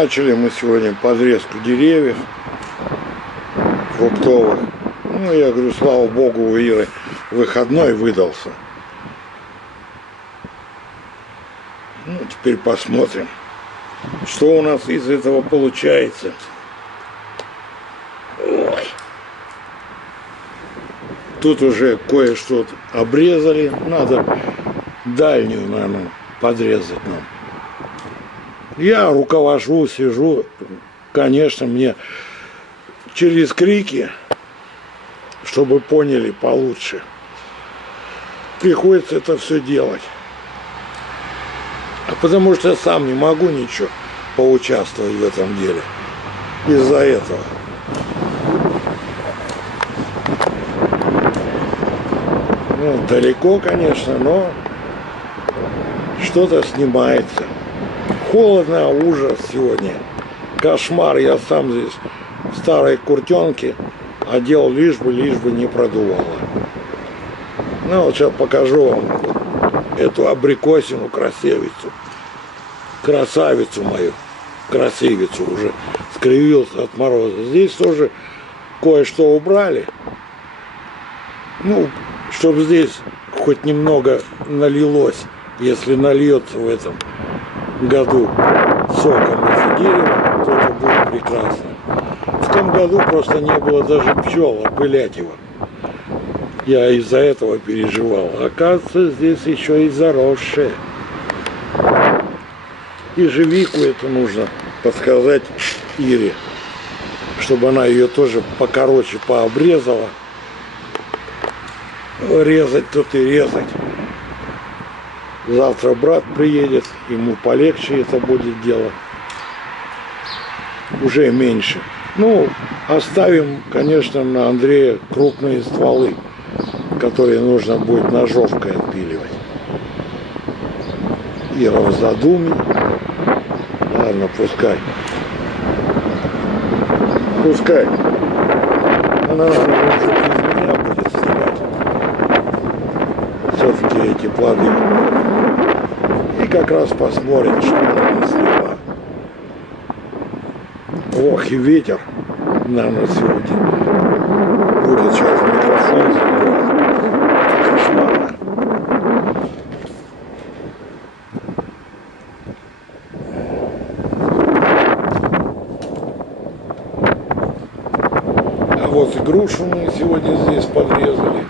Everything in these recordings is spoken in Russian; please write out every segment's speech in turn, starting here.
Начали мы сегодня подрезку деревьев фруктовых. Ну, я говорю, слава богу, у Иры выходной выдался. Ну, теперь посмотрим, что у нас из этого получается. Ой. Тут уже кое-что обрезали. Надо дальнюю, наверное, подрезать нам. Я руковожу, сижу. Конечно, мне через крики, чтобы поняли получше, приходится это все делать. А потому что я сам не могу ничего поучаствовать в этом деле. Из-за этого. Ну, далеко, конечно, но что-то снимается. Холодно, ужас сегодня. Кошмар. Я сам здесь в старой куртенке одел, лишь бы не продувало. Ну, вот сейчас покажу вам эту абрикосину красавицу. Красавицу мою. Красавицу уже скривился от мороза. Здесь тоже кое-что убрали. Ну, чтобы здесь хоть немного налилось, если нальется в этом году соком из дерева, то это будет прекрасно. В том году просто не было даже пчел опылять его. Я из-за этого переживал. Оказывается, здесь еще и заросшее. Ежевику эту нужно подсказать Ире, чтобы она ее тоже покороче пообрезала. Резать тут и резать. Завтра брат приедет, ему полегче это будет дело. Уже меньше. Ну, оставим, конечно, на Андрея крупные стволы, которые нужно будет ножовкой отпиливать. Ира в задуме. Ладно, пускай. Пускай. Она, наверное, уже без меня будет снимать. Все-таки эти плоды. И как раз посмотрим, что она сняла. Ох, и ветер, наверное, сегодня будет сейчас микрофон забирать. Кошмарно. А вот и грушу мы сегодня здесь подрезали.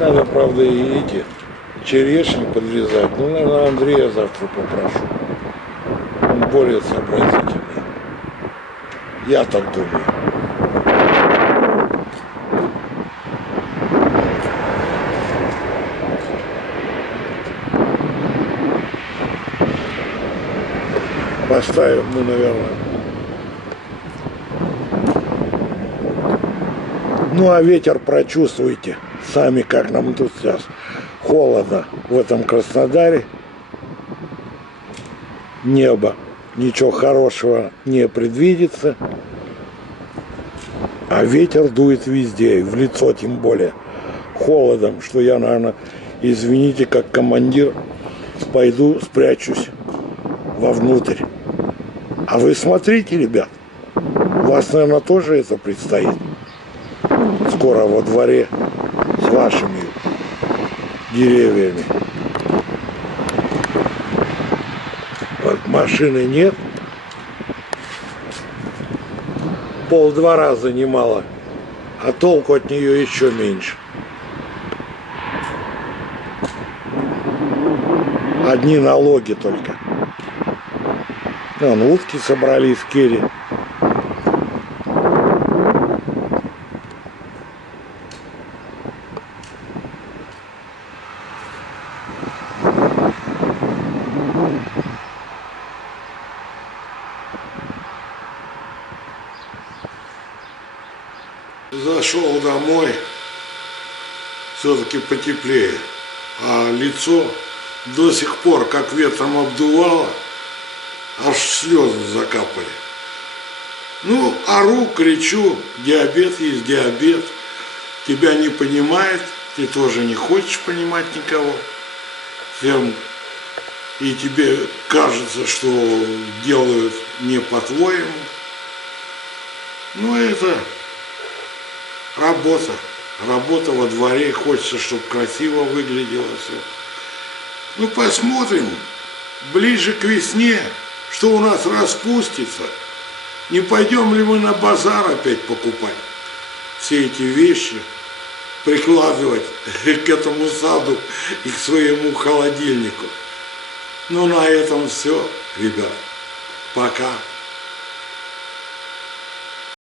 Надо, правда, и эти черешни подрезать. Ну, наверное, Андрея завтра попрошу. Он более сообразительный. Я так думаю. Поставим мы, наверное. Ну, а ветер прочувствуйте сами, как нам тут сейчас холодно в этом Краснодаре. Небо. Ничего хорошего не предвидится. А ветер дует везде, и в лицо тем более. Холодом, что я, наверное, извините, как командир, пойду спрячусь вовнутрь. А вы смотрите, ребят, у вас, наверное, тоже это предстоит. Скоро во дворе с вашими деревьями. Вот машины нет. Пол-двора занимала, а толку от нее еще меньше. Одни налоги только. Вон, утки собрались в керри. Зашел домой, все-таки потеплее, а лицо до сих пор как ветром обдувало, аж слезы закапали. Ну, ору, кричу, диабет есть диабет, тебя не понимает, ты тоже не хочешь понимать никого. Всем и тебе кажется, что делают не по-твоему. Ну, это работа. Работа во дворе, хочется, чтобы красиво выглядело все. Ну, посмотрим ближе к весне, что у нас распустится. Не пойдем ли мы на базар опять покупать все эти вещи, прикладывать к этому саду и к своему холодильнику. Ну, на этом все, ребят. Пока.